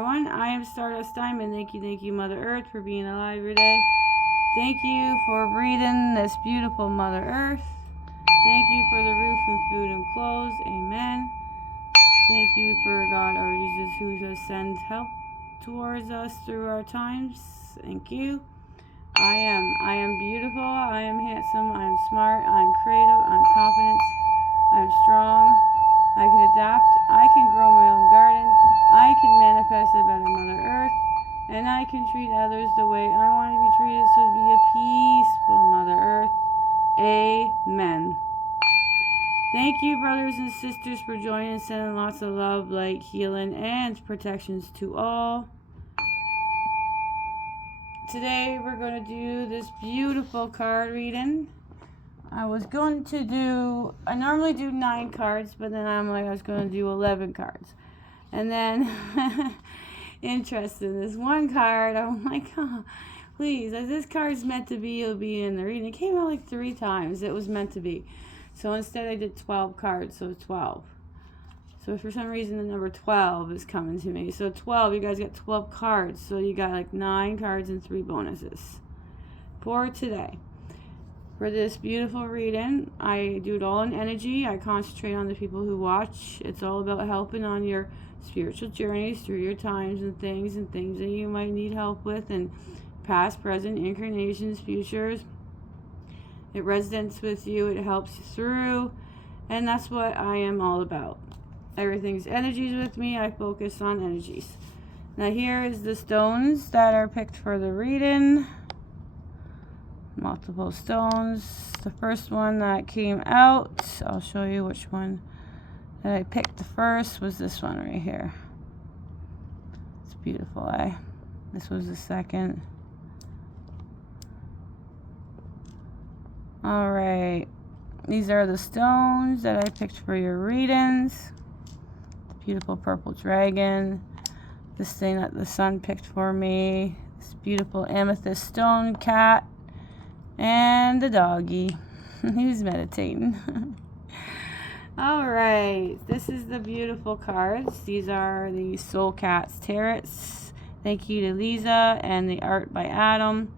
everyone. I am Stardust Diamond. Thank you, Mother Earth, for being alive today. Thank you for breathing this beautiful Mother Earth. Thank you for the roof and food and clothes. Amen. Thank you for God, our Jesus, who has sent help towards us through our times. Thank you. I am beautiful. I am handsome. I am smart. I am creative. I am confident. I am strong. I can adapt. I can grow my own garden. I can manifest a better Mother Earth. And I can treat others the way I want to be treated, so to be a peaceful Mother Earth. Amen. Thank you, brothers and sisters, for joining and sending lots of love, light, healing, and protections to all. Today we're going to do this beautiful card reading. I normally do 9 cards, but then I was going to do 11 cards. And then, interesting, this one card, I'm like, oh, please, if this card's meant to be, it'll be in the reading. It came out like 3 times. It was meant to be. So instead I did 12 cards, so 12. So for some reason the number 12 is coming to me. So 12, you guys got 12 cards. So you got like 9 cards and 3 bonuses for today. For this beautiful reading, I do it all in energy. I concentrate on the people who watch. It's all about helping on your spiritual journeys through your times and things that you might need help with, and past, present, incarnations, futures. It resonates with you. It helps you through. And that's what I am all about. Everything's energies with me. I focus on energies. Now here is the stones that are picked for the reading. Multiple stones. The first one that came out, I'll show you which one that I picked the first, was this one right here. It's beautiful, eh? This was the second. Alright, these are the stones that I picked for your readings. The beautiful purple dragon. This thing that the sun picked for me. This beautiful amethyst stone cat. And the doggy. He's meditating. Alright, this is the beautiful cards. These are the Soul Cats Tarots. Thank you to Lisa, and the art by Adam.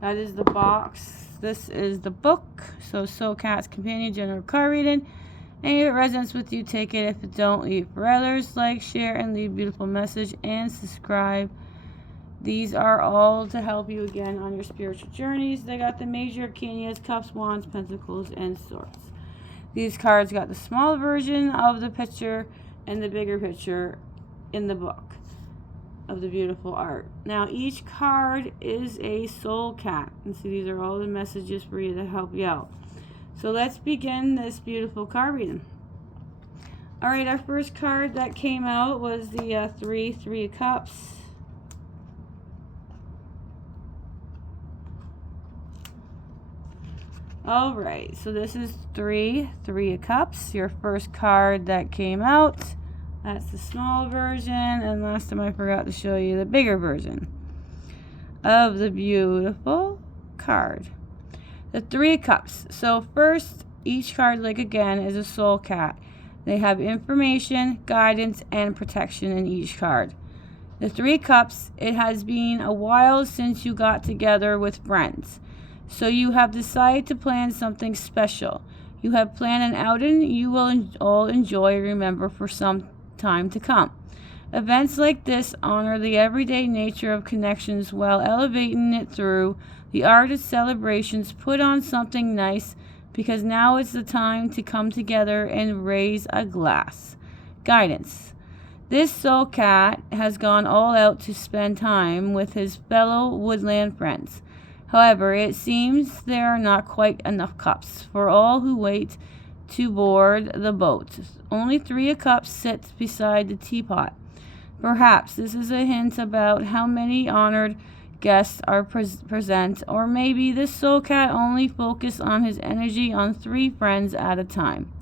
That is the box. This is the book. So Soul Cats Companion General Card Reading. And if it resonates with you, take it. If it don't, leave for others. Like, share, and leave a beautiful message, and subscribe. These are all to help you again on your spiritual journeys. They got the major arcanas, cups, wands, pentacles, and swords. These cards got the small version of the picture and the bigger picture in the book of the beautiful art. Now each card is a soul cat. And see, these are all the messages for you to help you out. So let's begin this beautiful card reading. Alright, our first card that came out was the Three of Cups. Alright, so this is Three of Cups, your first card that came out. That's the small version, and last time I forgot to show you the bigger version of the beautiful card. The Three of Cups. So first, each card, like again, is a soul cat. They have information, guidance, and protection in each card. The Three of Cups, it has been a while since you got together with friends. So you have decided to plan something special. You have planned an outing you will all enjoy and remember for some time to come. Events like this honor the everyday nature of connections while elevating it through the art of celebrations. Put on something nice, because now it's the time to come together and raise a glass. Guidance. This soul cat has gone all out to spend time with his fellow woodland friends. However, it seems there are not quite enough cups for all who wait to board the boat. Only 3 of Cups sits beside the teapot. Perhaps this is a hint about how many honored guests are present, or maybe this soul cat only focused on his energy on 3 friends at a time.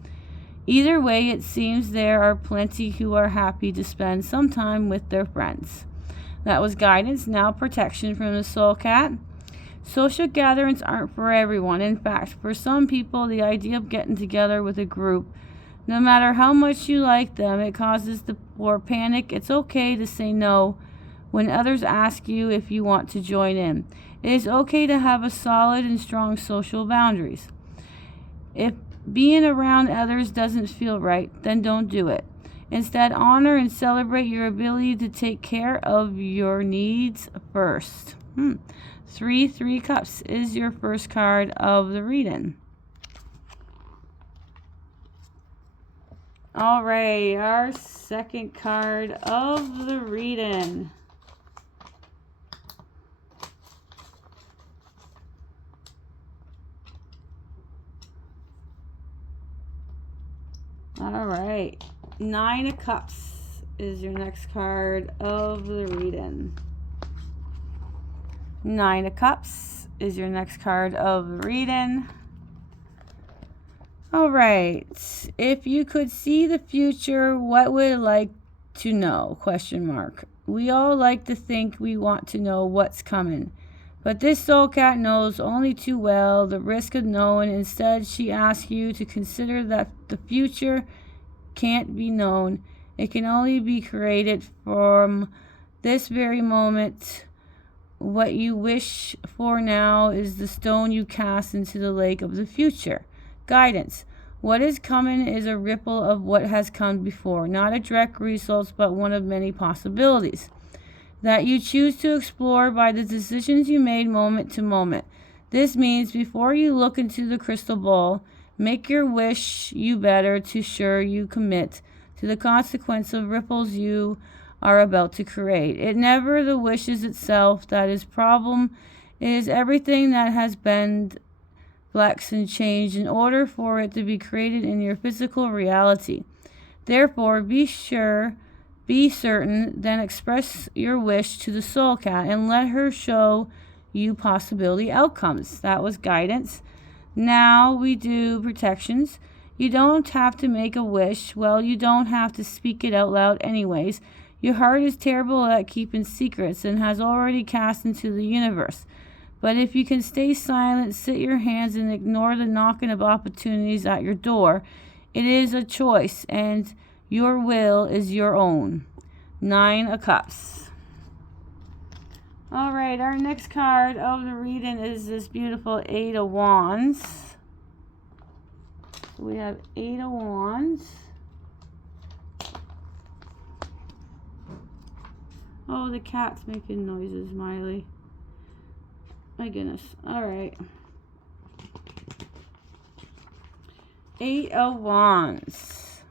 Either way, it seems there are plenty who are happy to spend some time with their friends. That was guidance. Now protection from the soul cat. Social gatherings aren't for everyone. In fact, for some people, the idea of getting together with a group No matter how much you like them, it causes the or panic. It's okay to say no when others ask you if you want to join in. It is okay to have a solid and strong social boundaries. If being around others doesn't feel right, then don't do it. Instead, honor and celebrate your ability to take care of your needs first. 3 Cups is your first card of the reading. All right, our second card of the reading. All right, 9 of Cups is your next card of the reading. 9 of Cups is your next card of the reading. All right, if you could see the future, what would you like to know? ? We all like to think we want to know what's coming, but this soul cat knows only too well the risk of knowing. Instead, she asks you to consider that the future can't be known. It can only be created from this very moment. What you wish for now is the stone you cast into the lake of the future. Guidance. What is coming is a ripple of what has come before, not a direct result, but one of many possibilities that you choose to explore by the decisions you made moment to moment. This means before you look into the crystal ball, make your wish you better to sure you commit to the consequence of ripples you are about to create. It never the wishes itself that is problem. It is everything that has been flexed and changed in order for it to be created in your physical reality. Therefore, be certain, then express your wish to the soul cat and let her show you possibility outcomes. That was guidance. Now we do protections. You don't have to make a wish. Well, you don't have to speak it out loud anyways. Your heart is terrible at keeping secrets and has already cast into the universe. But if you can stay silent, sit your hands, and ignore the knocking of opportunities at your door, it is a choice, and your will is your own. 9 of Cups. All right, our next card of the reading is this beautiful 8 of Wands. So we have 8 of Wands. Oh, the cat's making noises, Miley. My goodness. All right. 8 of Wands.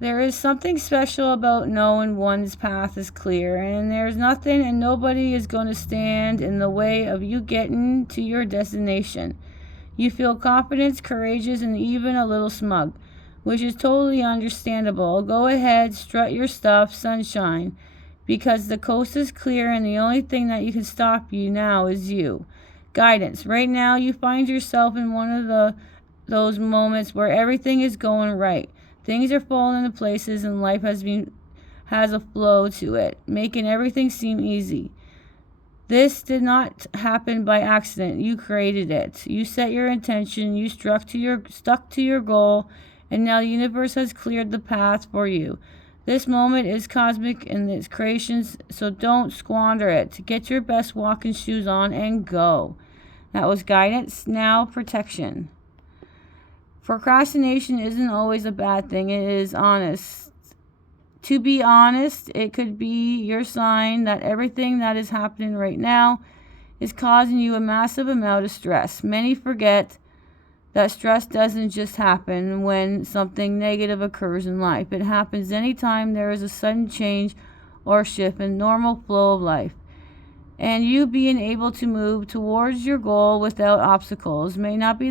There is something special about knowing one's path is clear, and there's nothing and nobody is going to stand in the way of you getting to your destination. You feel confident, courageous, and even a little smug, which is totally understandable. Go ahead, strut your stuff, sunshine, because the coast is clear and the only thing that you can stop you now is you. Guidance. Right now you find yourself in one of those moments where everything is going right. Things are falling into places and life has a flow to it, making everything seem easy. This did not happen by accident. You created it. You set your intention, you stuck to your goal, and now the universe has cleared the path for you. This moment is cosmic in its creations, so don't squander it. Get your best walking shoes on and go. That was guidance. Now protection. Procrastination isn't always a bad thing. It is honest. To be honest, it could be your sign that everything that is happening right now is causing you a massive amount of stress. Many forget that stress doesn't just happen when something negative occurs in life. It happens anytime there is a sudden change or shift in normal flow of life. And you being able to move towards your goal without obstacles may not be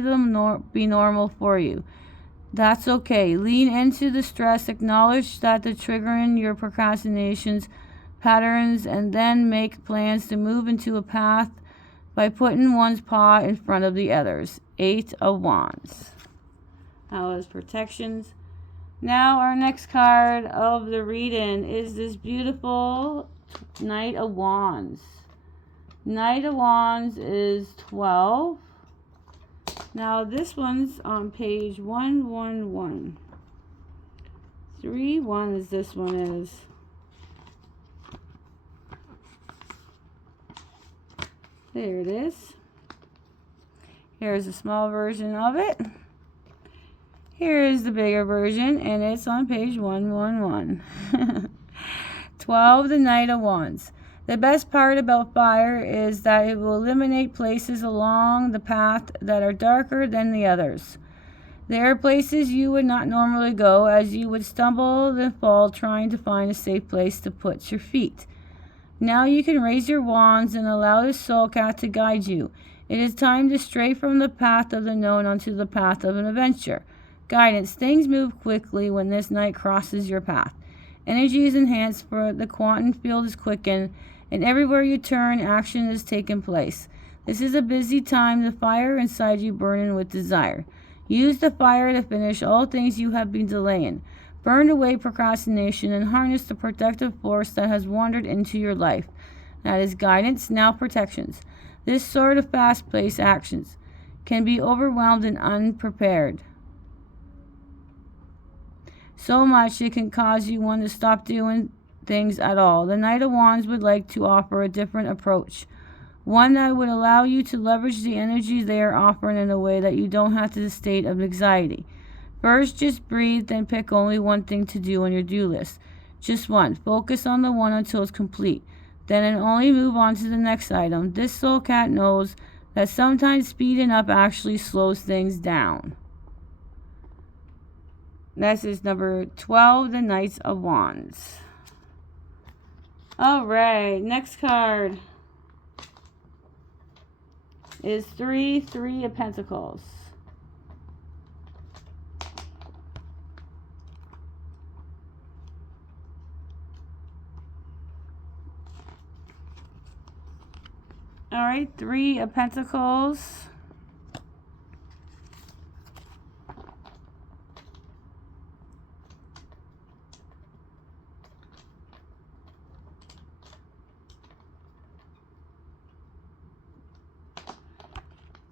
normal for you. That's okay. Lean into the stress, acknowledge that the triggering your procrastinations patterns, and then make plans to move into a path by putting one's paw in front of the others. 8 of Wands. That was protections. Now our next card of the reading is this beautiful Knight of Wands. Knight of Wands is 12. Now this one's on page 111. 3 1s this one is. There it is. Here's a small version of it. Here is the bigger version, and it's on page 111. 12, the Knight of Wands. The best part about fire is that it will eliminate places along the path that are darker than the others. There are places you would not normally go, as you would stumble and fall trying to find a safe place to put your feet. Now you can raise your wands and allow the soul cat to guide you. It is time to stray from the path of the known onto the path of an adventure. Guidance. Things move quickly when this knight crosses your path. Energy is enhanced, for the quantum field is quickened, and everywhere you turn, action is taking place. This is a busy time, the fire inside you burning with desire. Use the fire to finish all things you have been delaying. Burn away procrastination and harness the protective force that has wandered into your life. That is guidance, now protections. This sort of fast-paced actions can be overwhelmed and unprepared. So much it can cause you want to stop doing things at all. The Knight of Wands would like to offer a different approach. One that would allow you to leverage the energy they are offering in a way that you don't have to state of anxiety. First, just breathe, then pick only one thing to do on your do list. Just one. Focus on the one until it's complete. Then and only move on to the next item. This soul cat knows that sometimes speeding up actually slows things down. This is number 12, the Knights of Wands. Alright, next card is 3 of Pentacles. Alright, 3 of Pentacles.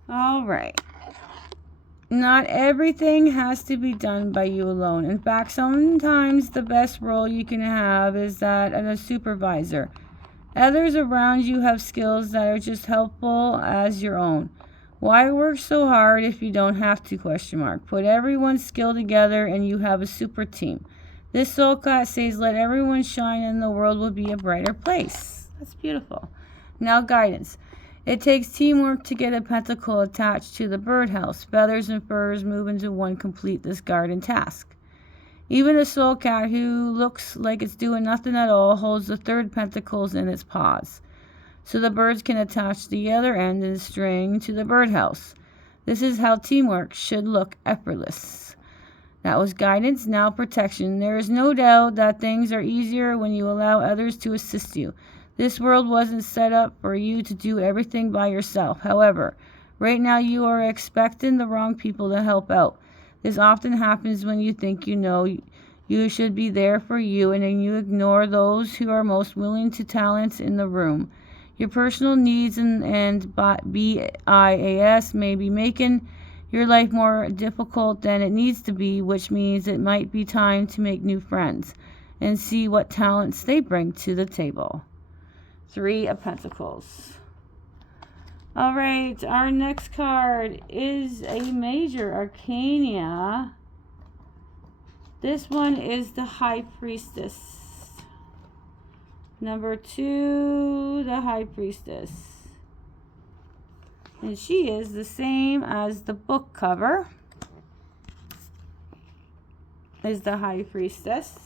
Alright. Not everything has to be done by you alone. In fact, sometimes the best role you can have is that of a supervisor. Others around you have skills that are just helpful as your own. Why work so hard if you don't have to? Put everyone's skill together and you have a super team. This soul cat says, let everyone shine and the world will be a brighter place. That's beautiful. Now guidance. It takes teamwork to get a pentacle attached to the birdhouse. Feathers and furs move into one complete this garden task. Even a soul cat who looks like it's doing nothing at all holds the third pentacles in its paws, so the birds can attach the other end of the string to the birdhouse. This is how teamwork should look, effortless. That was guidance, now protection. There is no doubt that things are easier when you allow others to assist you. This world wasn't set up for you to do everything by yourself. However, right now you are expecting the wrong people to help out. This often happens when you think you know you should be there for you, and then you ignore those who are most willing to talents in the room. Your personal needs and BIAS may be making your life more difficult than it needs to be, which means it might be time to make new friends and see what talents they bring to the table. 3 of Pentacles. All right, our next card is a major arcana. This one is the High Priestess. Number 2, the High Priestess. And she is the same as the book cover. Is the High Priestess.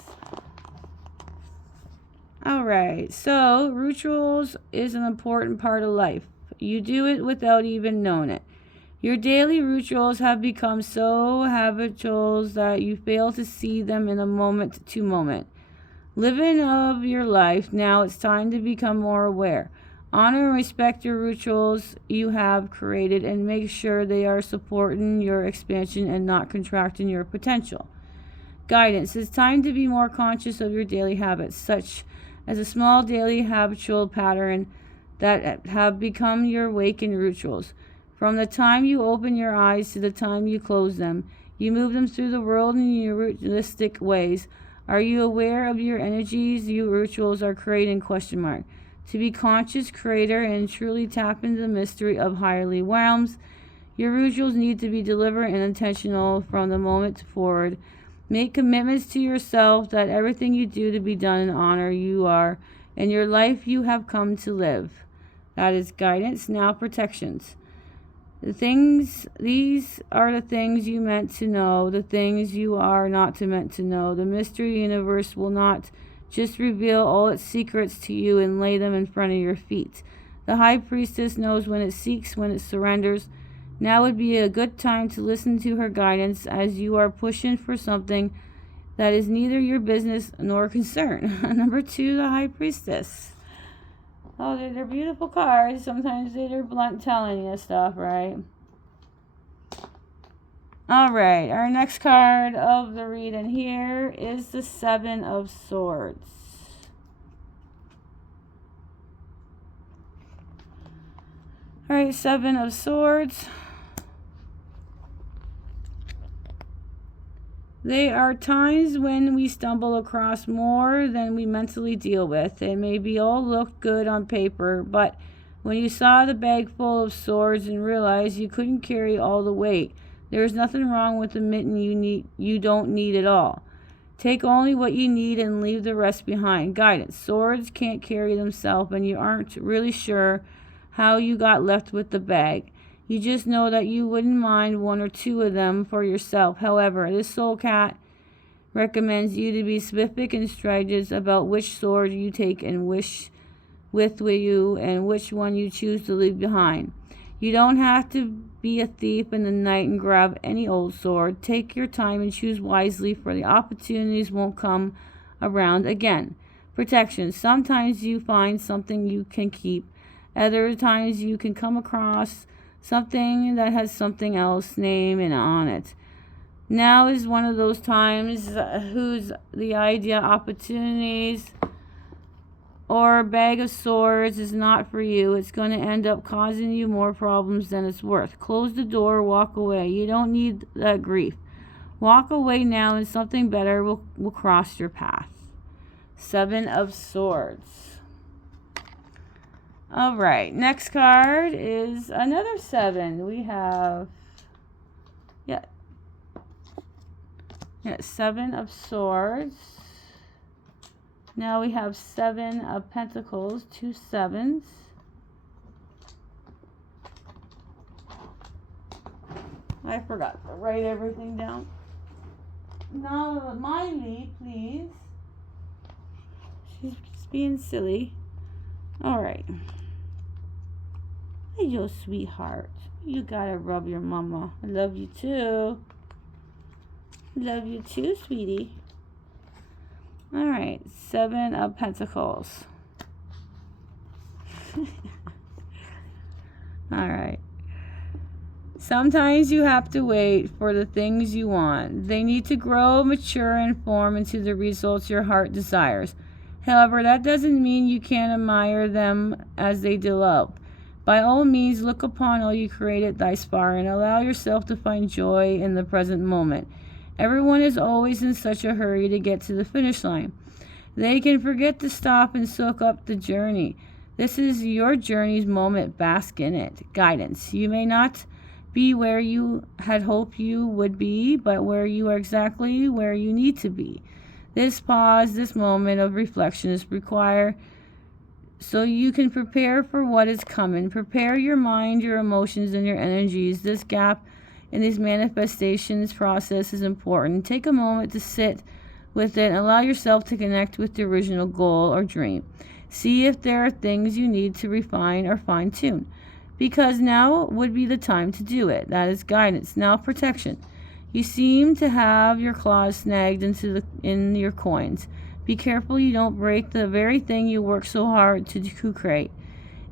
All right, so rituals is an important part of life. You do it without even knowing it. Your daily rituals have become so habitual that you fail to see them in a moment to moment. Living of your life, now it's time to become more aware. Honor and respect your rituals you have created and make sure they are supporting your expansion and not contracting your potential. Guidance. It's time to be more conscious of your daily habits, such as a small daily habitual pattern that have become your waking rituals. From the time you open your eyes to the time you close them, you move them through the world in your ritualistic ways. Are you aware of your energies your rituals are creating? To be conscious creator and truly tap into the mystery of higherly realms, your rituals need to be deliberate and intentional from the moment forward. Make commitments to yourself that everything you do to be done in honor you are and your life you have come to live. That is guidance. Now protections. These are the things you meant to know, the things you are not meant to know. The mystery universe will not just reveal all its secrets to you and lay them in front of your feet. The high priestess knows when it seeks, when it surrenders. Now would be a good time to listen to her guidance as you are pushing for something that is neither your business nor concern. Number 2, the high priestess. Oh, they're beautiful cards. Sometimes they're blunt telling you stuff, right? All right, our next card of the reading here is the 7 of Swords. All right, 7 of Swords. There are times when we stumble across more than we mentally deal with. It may be all look good on paper, but when you saw the bag full of swords and realized you couldn't carry all the weight, there is nothing wrong with the mitten you don't need it all. Take only what you need and leave the rest behind. Guidance. Swords can't carry themselves and you aren't really sure how you got left with the bag. You just know that you wouldn't mind 1 or 2 of them for yourself. However, this soul cat recommends you to be specific and strategic about which sword you take and with you and which one you choose to leave behind. You don't have to be a thief in the night and grab any old sword. Take your time and choose wisely, for the opportunities won't come around again. Protection. Sometimes you find something you can keep. Other times you can come across something that has something else name and on it. Now is one of those times whose the idea, opportunities, or a bag of swords is not for you. It's going to end up causing you more problems than it's worth. Close the door, walk away. You don't need that grief. Walk away now and something better will cross your path. 7 of Swords. All right, next card is another 7. We have, 7 of Swords. Now we have 7 of Pentacles, 2 7s. I forgot to write everything down. Now, Miley, please. She's being silly. All right. Hey, your sweetheart. You gotta rub your mama. I love you too. Love you too, sweetie. All right. 7 of Pentacles. All right. Sometimes you have to wait for the things you want. They need to grow, mature, and form into the results your heart desires. However, that doesn't mean you can't admire them as they develop. By all means, look upon all you created thus far and allow yourself to find joy in the present moment. Everyone is always in such a hurry to get to the finish line. They can forget to stop and soak up the journey. This is your journey's moment. Bask in it. Guidance. You may not be where you had hoped you would be, but where you are exactly where you need to be. This pause, this moment of reflection is required so you can prepare for what is coming. Prepare your mind, your emotions, and your energies. This gap in these manifestations process is important. Take a moment to sit with it and allow yourself to connect with the original goal or dream. See if there are things you need to refine or fine-tune, because now would be the time to do it. That is guidance. Now protection. You seem to have your claws snagged in your coins. Be careful you don't break the very thing you work so hard to create.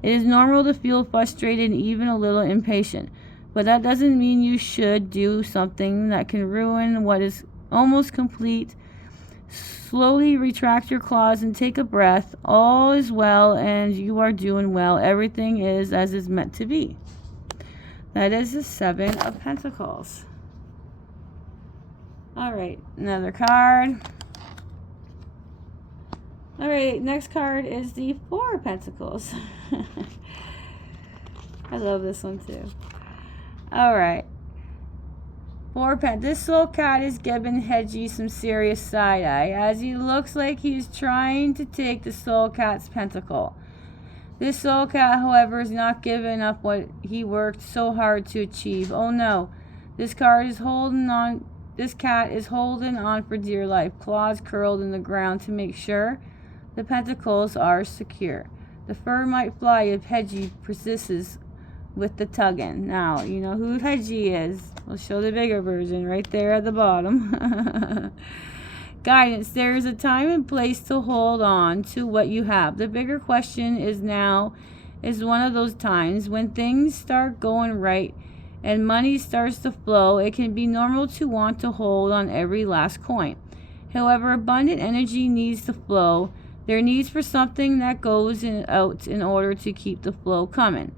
It is normal to feel frustrated and even a little impatient, but that doesn't mean you should do something that can ruin what is almost complete. Slowly retract your claws and take a breath. All is well and you are doing well. Everything is as it's meant to be. That is the 7 of Pentacles. Alright, another card. Alright, next card is the 4 of Pentacles. I love this one too. Alright. 4 of Pentacles. This soul cat is giving Hedgie some serious side-eye, as he looks like he's trying to take the soul cat's pentacle. This soul cat, however, is not giving up what he worked so hard to achieve. Oh no. This cat is holding on for dear life, claws curled in the ground to make sure the pentacles are secure. The fur might fly if Hedgie persists with the tugging. Now, you know who Hedgie is. We'll show the bigger version right there at the bottom. Guidance. There is a time and place to hold on to what you have. The bigger question is now is one of those times when things start going right and money starts to flow. It can be normal to want to hold on every last coin. However, abundant energy needs to flow. There needs for something that goes out in order to keep the flow coming.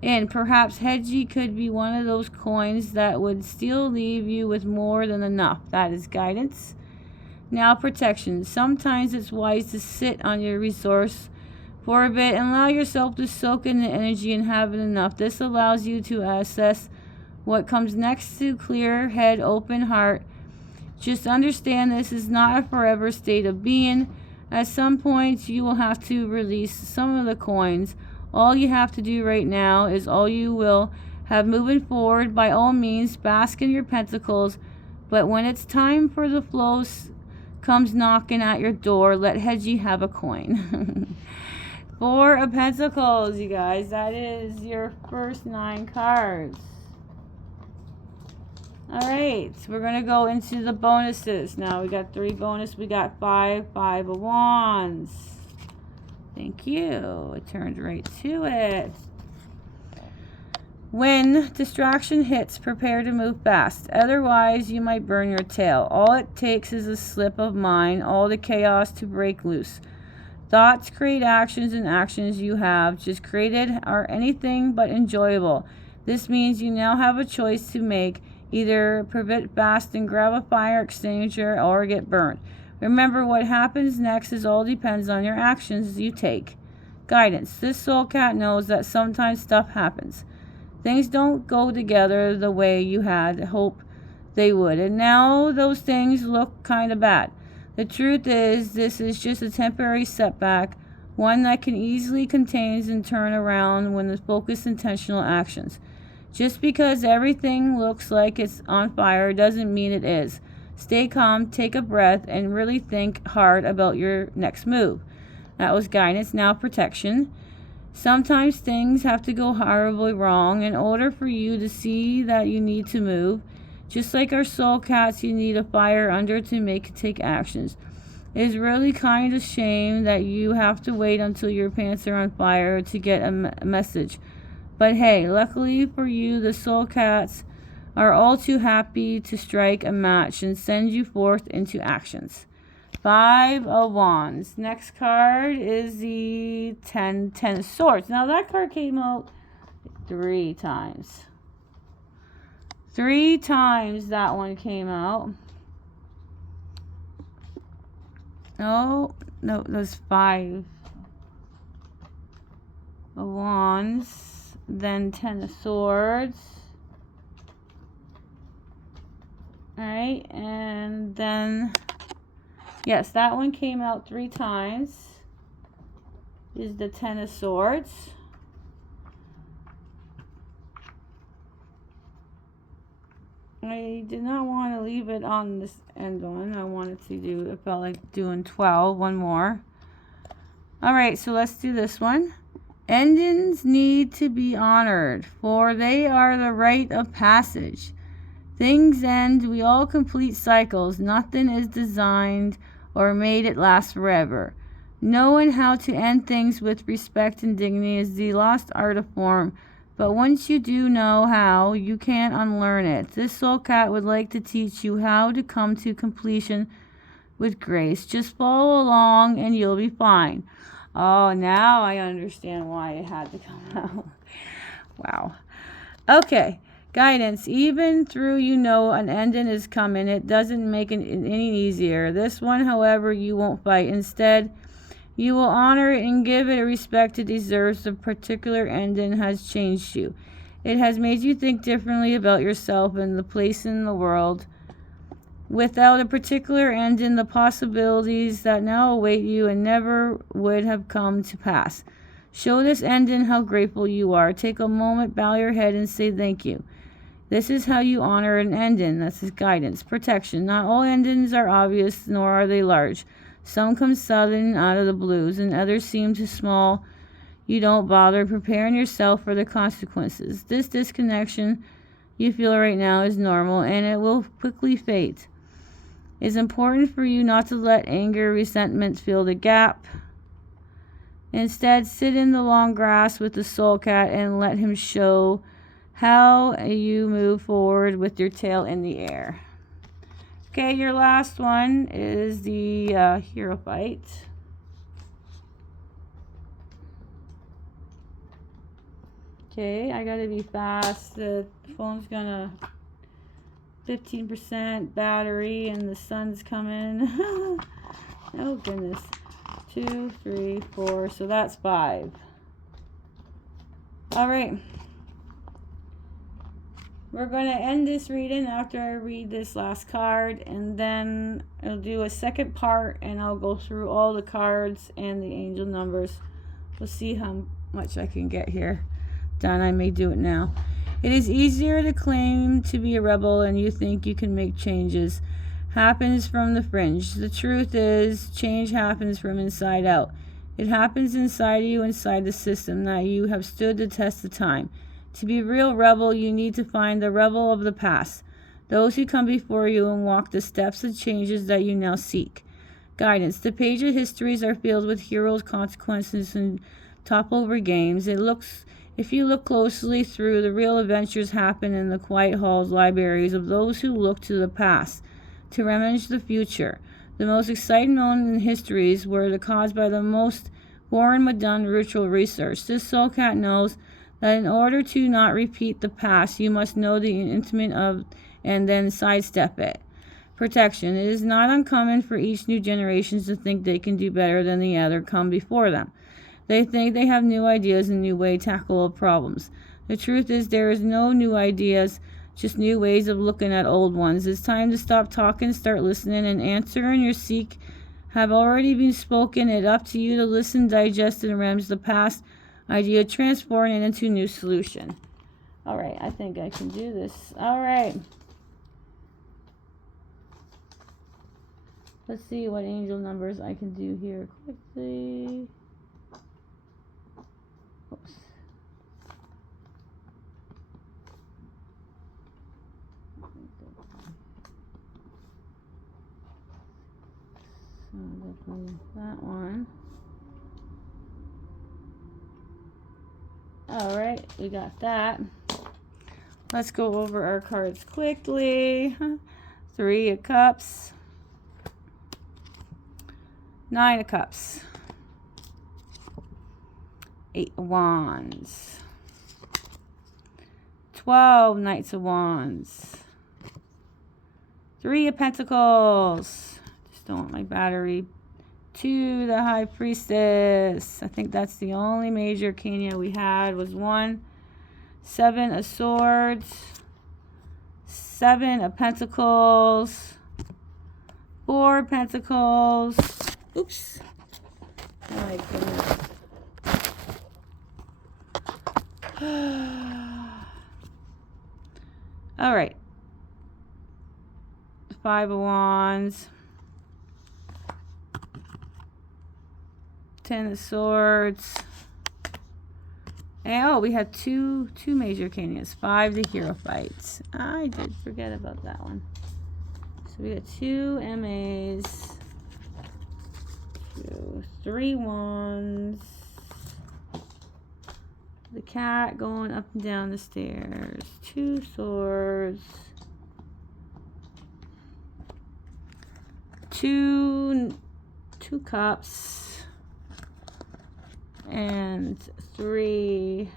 And perhaps Hedgie could be one of those coins that would still leave you with more than enough. That is guidance. Now, protection. Sometimes it's wise to sit on your resource for a bit and allow yourself to soak in the energy and have it enough. This allows you to assess what comes next to clear head, open heart. Just understand this is not a forever state of being. At some point, you will have to release some of the coins. All you have to do right now is all you will have moving forward. By all means, bask in your pentacles. But when it's time for the flows comes knocking at your door, let Hedgie have a coin. 4 of Pentacles, you guys. That is your first 9 cards. Alright, we're going to go into the bonuses. Now we got 3 bonus. We got 5 of Wands. Thank you. It turned right to it. When distraction hits, prepare to move fast. Otherwise, you might burn your tail. All it takes is a slip of mind, all the chaos to break loose. Thoughts create actions, and actions you have just created are anything but enjoyable. This means you now have a choice to make. Either pivot fast and grab a fire extinguisher or get burnt. Remember, what happens next is all depends on your actions you take. Guidance. This soul cat knows that sometimes stuff happens. Things don't go together the way you had hoped they would, and now those things look kind of bad. The truth is, this is just a temporary setback, one that can easily contain and turn around when the focused intentional actions. Just because everything looks like it's on fire doesn't mean it is. Stay calm, take a breath, and really think hard about your next move. That was guidance. Now protection. Sometimes things have to go horribly wrong in order for you to see that you need to move. Just like our soul cats, you need a fire under to take actions. It is really kind of shame that you have to wait until your pants are on fire to get a message. But hey, luckily for you, the soul cats are all too happy to strike a match and send you forth into actions. 5 of Wands. Next card is the 10 of Swords. Now that card came out 3 times. 3 times that one came out. Oh, no, there's 5 of Wands. Then 10 of Swords. Alright, and then... yes, that one came out 3 times. Is the 10 of Swords. I did not want to leave it on this end one. I wanted to do, it felt like doing 12, one more. Alright, so let's do this one. Endings need to be honored, for they are the rite of passage. Things end, we all complete cycles. Nothing is designed or made it last forever. Knowing how to end things with respect and dignity is the lost art of form, but once you do know how, you can't unlearn it. This soul cat would like to teach you how to come to completion with grace. Just follow along and you'll be fine. Oh, now I understand why it had to come out. Wow. Okay. Guidance. Even through you know an ending is coming, it doesn't make it any easier. This one, however, you won't fight. Instead, you will honor it and give it a respect it deserves. The particular ending has changed you. It has made you think differently about yourself and the place in the world. Without a particular ending, the possibilities that now await you and never would have come to pass. Show this ending how grateful you are. Take a moment, bow your head, and say thank you. This is how you honor an ending. That's his guidance. Protection. Not all endings are obvious, nor are they large. Some come sudden out of the blues, and others seem too small. You don't bother preparing yourself for the consequences. This disconnection you feel right now is normal, and it will quickly fade. It's important for you not to let anger, resentment fill the gap. Instead, sit in the long grass with the soul cat and let him show how you move forward with your tail in the air. Okay, your last one is the Hierophant. Okay, I gotta be fast. The phone's gonna 15% battery and the sun's coming. Oh goodness. 2, 3, 4. So that's 5. All right. We're going to end this reading after I read this last card, and then I'll do a second part and I'll go through all the cards and the angel numbers. We'll see how much I can get here done. I may do it now. It is easier to claim to be a rebel and you think you can make changes. Happens from the fringe. The truth is, change happens from inside out. It happens inside you, inside the system, that you have stood the test of time. To be a real rebel, you need to find the rebel of the past, those who come before you and walk the steps of changes that you now seek. Guidance. The page of histories are filled with heroes, consequences, and topple-over games. If you look closely through, the real adventures happen in the quiet halls, libraries of those who look to the past to revenge the future. The most exciting moments in histories were caused by the most boring but done ritual research. This soul cat knows that in order to not repeat the past, you must know the intimate of and then sidestep it. Protection. It is not uncommon for each new generation to think they can do better than the other come before them. They think they have new ideas and new ways to tackle problems. The truth is there is no new ideas, just new ways of looking at old ones. It's time to stop talking, start listening, and answer in your seek have already been spoken. It's up to you to listen, digest, and remember the past idea, transforming it into a new solution. All right, I think I can do this. All right. Let's see what angel numbers I can do here quickly. Oops. So definitely that one. All right, we got that. Let's go over our cards quickly. 3 of Cups. 9 of Cups. 8 of Wands. 12 Knights of Wands. 3 of Pentacles. Just don't want my battery. 2 the High Priestess. I think that's the only major arcana we had was 1. 7 of Swords. 7 of Pentacles. 4 Pentacles. Oops. Oh my goodness. All right. 5 of Wands. 10 of Swords. And, oh, we had two major arcanas. 5 the Hierophant. I did forget about that one. So we got 2 MAs. 3 Wands. The cat going up and down the stairs. 2 Swords. 2 Cups. And 3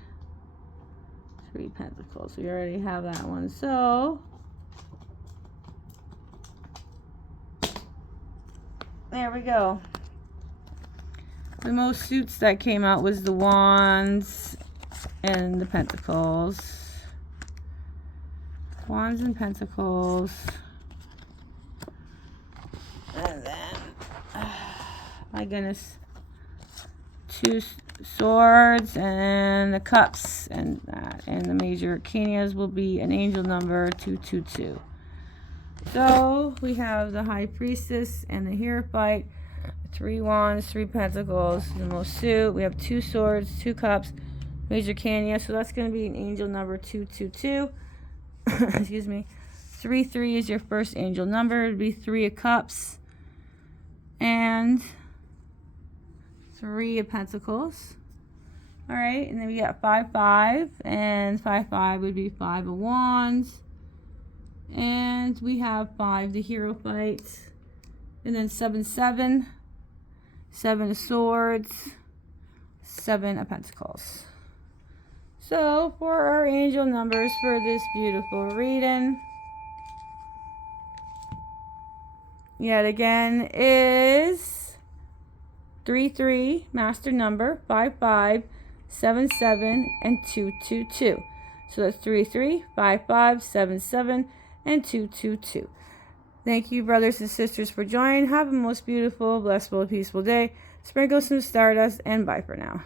3 pentacles. We already have that one. So there we go. The most suits that came out was the wands and the pentacles. Wands and pentacles. And then, my goodness, 2 swords and the cups, and that. And the major arcanas will be an angel number 222. So we have the High Priestess and the Hierophant. 3 wands, 3 pentacles, the most suit. We have 2 swords, 2 cups, major arcana. So that's going to be an angel number 222. Excuse me. 3 is your first angel number. It would be 3 of cups and 3 of pentacles. All right, and then we got 5, and 5 would be 5 of wands, and we have 5 the Hierophant, and then 7 of swords, 7 of pentacles. So for our angel numbers for this beautiful reading, yet again, is 3, master number, 5, 7, and 222. So that's 3, 5, 7, and 222. Thank you, brothers and sisters, for joining. Have a most beautiful, blessed, peaceful day. Sprinkle some stardust, and bye for now.